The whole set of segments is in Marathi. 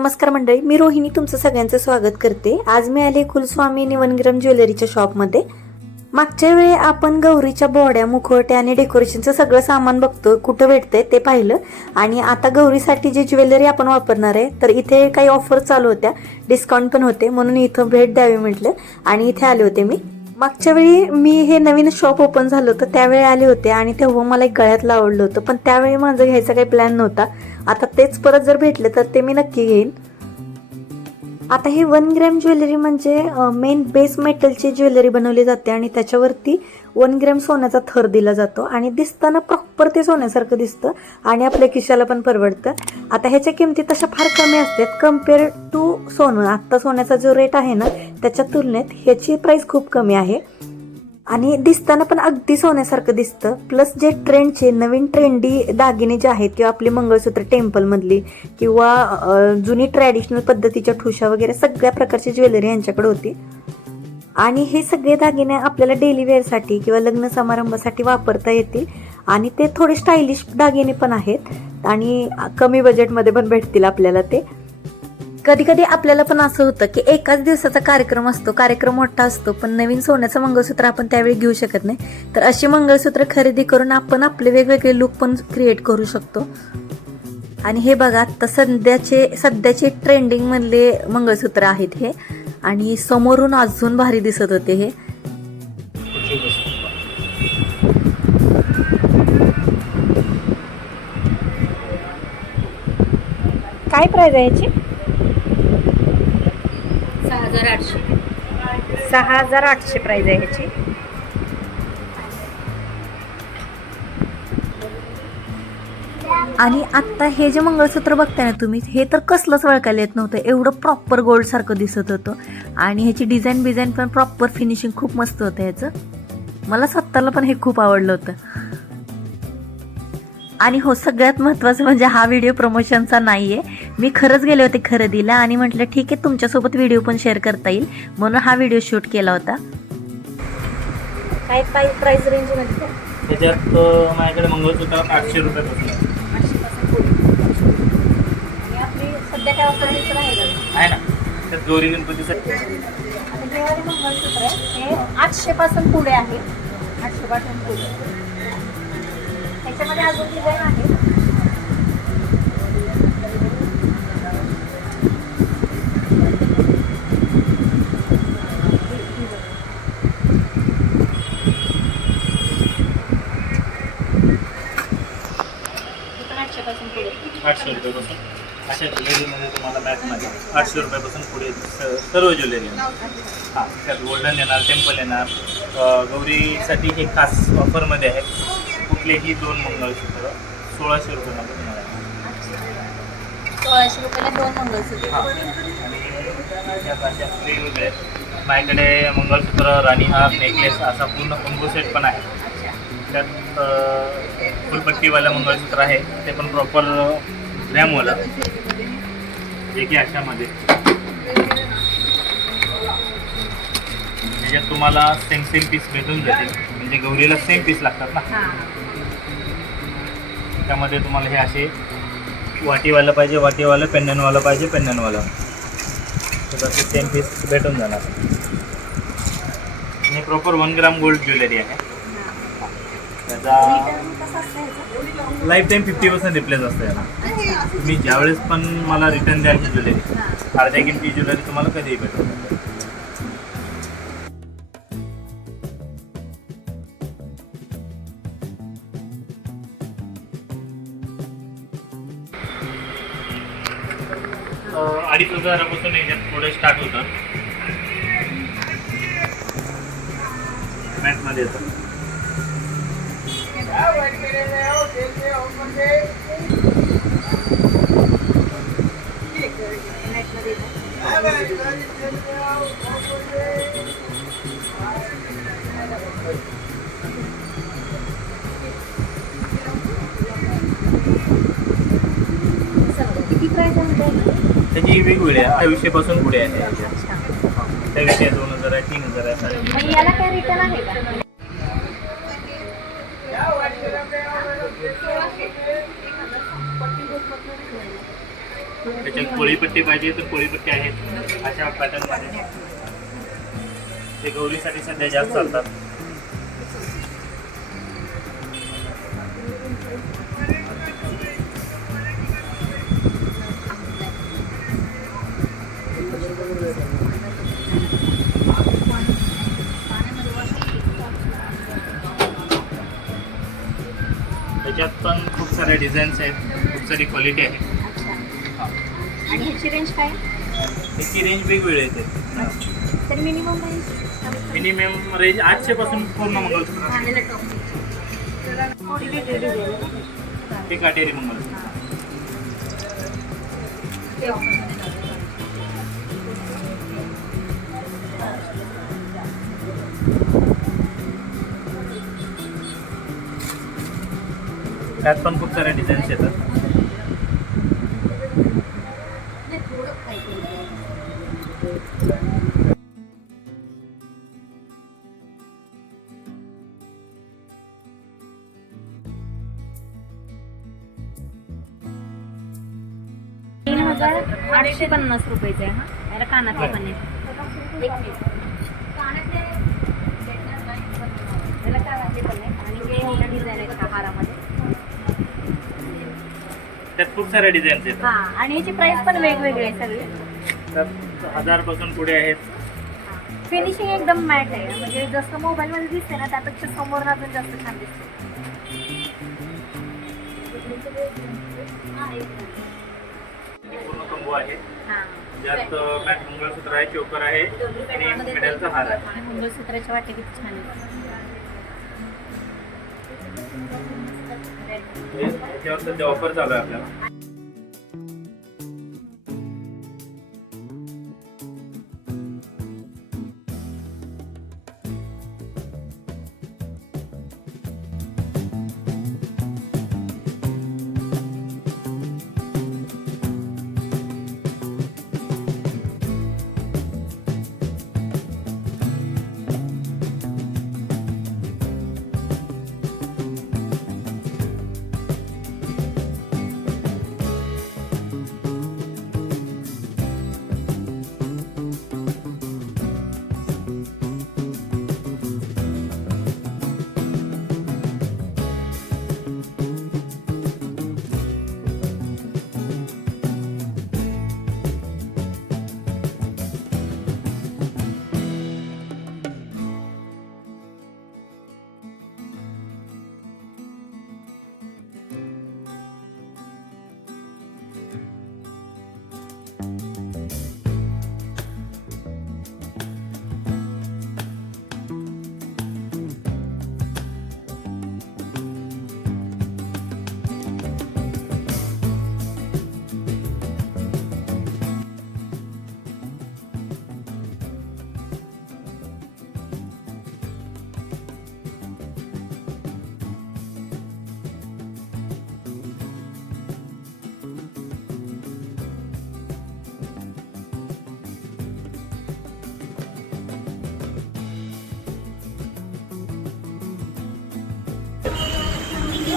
नमस्कार मंडळी, मी रोहिणी तुमचं सगळ्यांचं स्वागत करते। आज मी आले कुलस्वामी 1 ग्राम ज्वेलरीच्या शॉपमध्ये। मागच्या वेळी आपण गौरीच्या बोड्या, मुखवटे आणि डेकोरेशनचं सगळं सामान बघतो कुठं भेटतंय ते पाहिलं आणि आता गौरीसाठी जी ज्वेलरी आपण वापरणार आहे तर इथे काही ऑफर चालू होत्या, डिस्काउंट पण होते, म्हणून इथं भेट द्यावी म्हटलं आणि इथे आले होते मी। मागच्या वेळी मी हे नवीन शॉप ओपन झालं होतं त्यावेळी आले होते आणि तेव्हा मला एक गळ्यातलं आवडलं होतं, पण त्यावेळी माझं घ्यायचा काही प्लॅन नव्हता। आता तेच परत जर भेटले तर ते मी नक्की घेईन। आता ही 1 ग्रॅम ज्वेलरी म्हणजे मेन बेस मेटलची ज्वेलरी बनवली जाते आणि त्याच्यावरती 1 ग्रॅम सोन्याचा थर दिला जातो आणि दिसताना प्रॉपर ते सोन्यासारखं दिसतं आणि आपल्या खिशाला पण परवडतं। आता ह्याच्या किमती तशा फार कमी असतात कम्पेअर टू सोनं। आता सोन्याचा जो रेट आहे ना त्याच्या तुलनेत ह्याची प्राइस खूप कमी आहे आणि दिसताना पण अगदी सोन्यासारखं दिसतं। प्लस जे ट्रेंडचे नवीन ट्रेंडी दागिने जे आहेत किंवा आपली मंगळसूत्र टेम्पल मधली किंवा जुनी ट्रॅडिशनल पद्धतीच्या ठुशा वगैरे सगळ्या प्रकारची ज्वेलरी यांच्याकडे होती आणि हे सगळे दागिने आपल्याला डेली वेअरसाठी किंवा लग्न समारंभासाठी वापरता येतील आणि ते थोडे स्टायलिश दागिने पण आहेत आणि कमी बजेटमध्ये पण भेटतील आपल्याला ते। कधी कधी आपल्याला पण असं होतं की एकाच दिवसाचा कार्यक्रम असतो, कार्यक्रम मोठा असतो, पण नवीन सोन्याचं मंगळसूत्र आपण त्यावेळी घेऊ शकत नाही, तर अशी मंगळसूत्र खरेदी करून आपण आपले वेगवेगळे लुक पण क्रिएट करू शकतो। आणि हे बघा आता सध्याचे ट्रेंडिंग मधले मंगळसूत्र आहेत हे आणि समोरून अजून भारी दिसत होते हे। काय प्राइस आहे याची? 6,800 प्राइस आहे ह्याची। आणि आता हे जे मंगळसूत्र बघताय ना तुम्ही, हे तर कसलंच ओळखायला येत नव्हतं, एवढं प्रॉपर गोल्ड सारखं दिसत होतं आणि ह्याची डिझाईन पण प्रॉपर फिनिशिंग खूप मस्त होतं ह्याचं। मला स्वतःला पण हे खूप आवडलं होतं। आणि हो, सगळ्यात महत्त्वाचं म्हणजे हा व्हिडिओ प्रमोशनचा नाहीये, मी खरंच गेले होते खरेदीला आणि म्हटलं ठीक आहे तुमच्यासोबत व्हिडिओ पण शेअर करता येईल म्हणून हा व्हिडिओ शूट केला होता। काय प्राइस रेंज मध्ये त्याच्यात माझ्याकडे मंगळसूत्र 800 रुपयापासून आहे। 800 पासून आणि आपली सध्या काय ऑफर आहे ना, त्यात गौरी गणपतीसाठी आता हे वाले मंगळसूत्र आहे हे 800 पासून पुढे आहे, 800 पासून पुढे। त्याच्यामध्ये अजून डिझाईन आहे। ₹800 पासून अशा ज्वेलरीमध्ये तुम्हाला बॅगमध्ये 800 रुपयापासून पुढे सर्व ज्वेलरी येणार। हां, त्यात गोल्डन येणार, टेम्पल येणार। गौरीसाठी हे खास ऑफरमध्ये आहे, कुठलेही 2 मंगळसूत्र 1600 रुपयामध्ये तुम्हाला। 1600 रुपयाला 2 मंगळसूत्र आणि त्यात अशा वेगवेगळे आहेत। माझ्याकडे मंगळसूत्र, राणीहार, नेकलेस असा पूर्ण कॉम्बो सेट पण आहे। त्यात फुलपट्टीवालं मंगळसूत्र आहे ते पण प्रॉपर ग्रॅमवालं, जे की अशामध्ये त्याच्यात तुम्हाला सेम पीस भेटून जातील, म्हणजे गौरीला सेम पीस लागतात ना। त्यामध्ये तुम्हाला हे असे वाटीवालं पाहिजे वाटीवालं, पेंडनवालं पाहिजे पेंडनवालं, तर असे सेम पीस भेटून जाणार। आणि प्रॉपर 1 ग्राम गोल्ड ज्वेलरी आहे। त्याचा लाईफ टाईम 50% रिप्लेस असतं याला। तुम्ही ज्यावेळेस पण मला रिटर्न द्याल ही ज्वेलरी, अर्ध्या किमती ज्वेलरी तुम्हाला कधीही भेटून जाते। अडीच हजारापासून याच्यात पुढे स्टार्ट होतं, मॅटमध्ये येतं। किती प्राइस आहे त्याची वेगवेगळी आहे, 2800 पासून पुढे आहे। 2800, 2000 आहे, 3000 आहे। मग याला काय रिटर्न आहे का? त्याच्यात पोळीपट्टी पाहिजे तर पोळीपट्टी आहेत अशा पॅटर्नमध्ये. ते गौरीसाठी सध्या जास्त चालतात. त्याच्यात पण खूप साऱ्या डिझाईन्स आहेत, खूप सारी क्वालिटी आहे. अच्छा. आणि ह्याची रेंज काय? त्याची रेंज वेगवेगळी येते. तर मिनिमम मिनिमम रेंज 800 पासून पूर्ण मंगळसूत्र. ते काटेरी मंगळसूत्र. त्यात पण खूप साऱ्या डिझाईन्स येतात. ₹850 आहे. हा याला कानातले पण आहे. एक मिनिट. याला कानातले पण आहे आणि हे ह्याला डिझाईन आहे का हारामध्ये. त्यात खूप साऱ्या डिझाईन्स येतात. हा आणि याची प्राइस पण वेगवेगळी आहे सगळी. त्यात 1000 पासून पुढे आहेत. फिनिशिंग एकदम मॅट आहे, म्हणजे जसं मोबाईल मध्ये दिसते ना त्यापेक्षा समोर अजून जास्त छान दिसते. पूर्ण कंबो आहे. हा ज्यात मॅट मंगळसूत्र आहे, चोकर आहे आणि मेडलचा हार आहे. आणि मंगळसूत्राच्या वाटे किती छान आहे. त्याच्यावर सध्या ऑफर चालू आहे आपल्याला.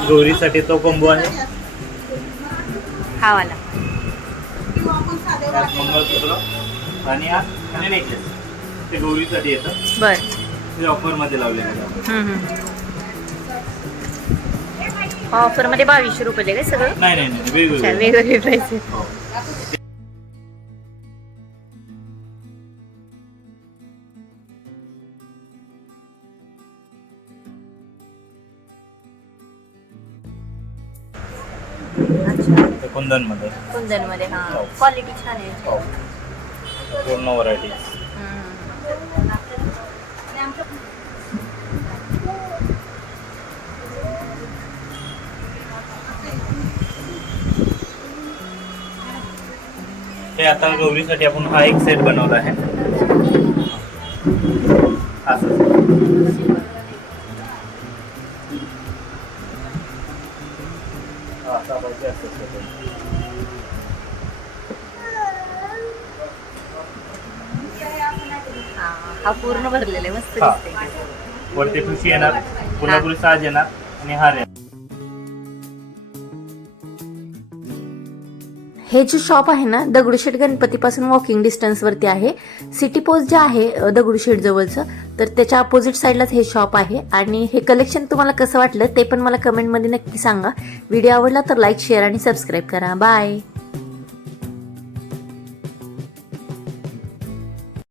गौरीसाठी तो कोंबो आहे. हा वाला त्यात मंगळसूत्र आणि हार आणि नेकलेस ते गौरीसाठी येतं. बर. ते ऑफर मध्ये लावलेलं आहे. ऑफर मध्ये ₹22 काय सगळं? नाही नाही नाही वेगवेगळे. वेगवेगळे प्राइस आहे. हो. अच्छा. कुंदन मध्ये कुंदन मध्ये. हा हो. क्वालिटी छान आहे. हो. पूर्ण व्हरायटी. हे आता गौरीसाठी आपण हा एक सेट बनवला आहे. असं असा पाहिजे असं. हा पूर्ण भरलेला आहे. मस्त हा. दिसते. वरती ठुशी येणार, कोल्हापुरी साज येणार आणि हार येणार. हे जे शॉप आहे ना दगडूशेठ गणपतीपासून वॉकिंग डिस्टन्सवरती आहे. सिटी पोस्ट जे आहे दगडूशेठ जवळचं, तर त्याच्या अपोजिट साईडलाच हे शॉप आहे. आणि हे कलेक्शन तुम्हाला कसं वाटलं ते पण मला कमेंटमध्ये नक्की सांगा. व्हिडिओ आवडला तर लाईक, शेअर आणि सबस्क्राईब करा. बाय.